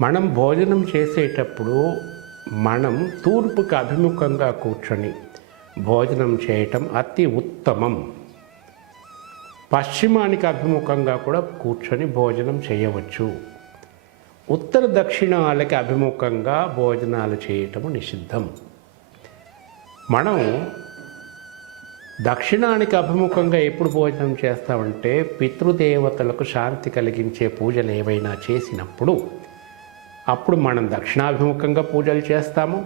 మనం భోజనం చేసేటప్పుడు మనం తూర్పుకి అభిముఖంగా కూర్చొని భోజనం చేయటం అతి ఉత్తమం. పశ్చిమానికి అభిముఖంగా కూడా కూర్చొని భోజనం చేయవచ్చు. ఉత్తర దక్షిణాలకి అభిముఖంగా భోజనాలు చేయటం నిషిద్ధం. మనం దక్షిణానికి అభిముఖంగా ఎప్పుడు భోజనం చేస్తామంటే పితృదేవతలకు శాంతి కలిగించే పూజలు ఏవైనా చేసినప్పుడు అప్పుడు మనం దక్షిణాభిముఖంగా పూజలు చేస్తాము.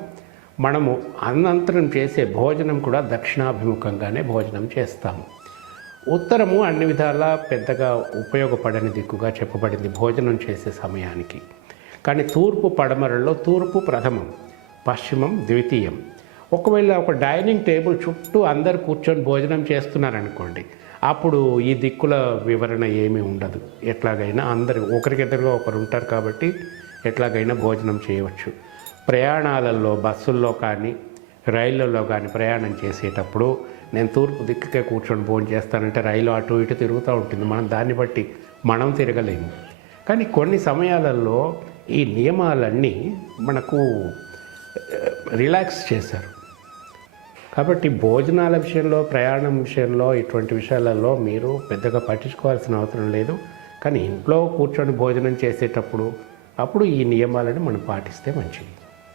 మనము అనంతరం చేసే భోజనం కూడా దక్షిణాభిముఖంగానే భోజనం చేస్తాము. ఉత్తరము అన్ని విధాలా పెద్దగా ఉపయోగపడని దిక్కుగా చెప్పబడింది భోజనం చేసే సమయానికి. కానీ తూర్పు పడమరల్లో తూర్పు ప్రథమం పశ్చిమం ద్వితీయం. ఒకవేళ ఒక డైనింగ్ టేబుల్ చుట్టూ అందరు కూర్చొని భోజనం చేస్తున్నారనుకోండి అప్పుడు ఈ దిక్కుల వివరణ ఏమీ ఉండదు. ఎట్లాగైనా అందరు ఒకరికిద్దరుగా ఒకరు ఉంటారు కాబట్టి ఎట్లాగైనా భోజనం చేయవచ్చు. ప్రయాణాలలో బస్సుల్లో కానీ రైళ్ళల్లో కానీ ప్రయాణం చేసేటప్పుడు నేను తూర్పు దిక్కుకే కూర్చొని భోజనం చేస్తానంటే రైలు అటు ఇటు తిరుగుతూ ఉంటుంది. మనం దాన్ని బట్టి మనం తిరగలేము. కానీ కొన్ని సమయాలలో ఈ నియమాలన్నీ మనకు రిలాక్స్ చేశారు. కాబట్టి భోజనాల విషయంలో ప్రయాణం విషయంలో ఇటువంటి విషయాలలో మీరు పెద్దగా పట్టించుకోవాల్సిన అవసరం లేదు. కానీ ఇంట్లో కూర్చొని భోజనం చేసేటప్పుడు అప్పుడు ఈ నియమాలను మనం పాటిస్తే మంచిది.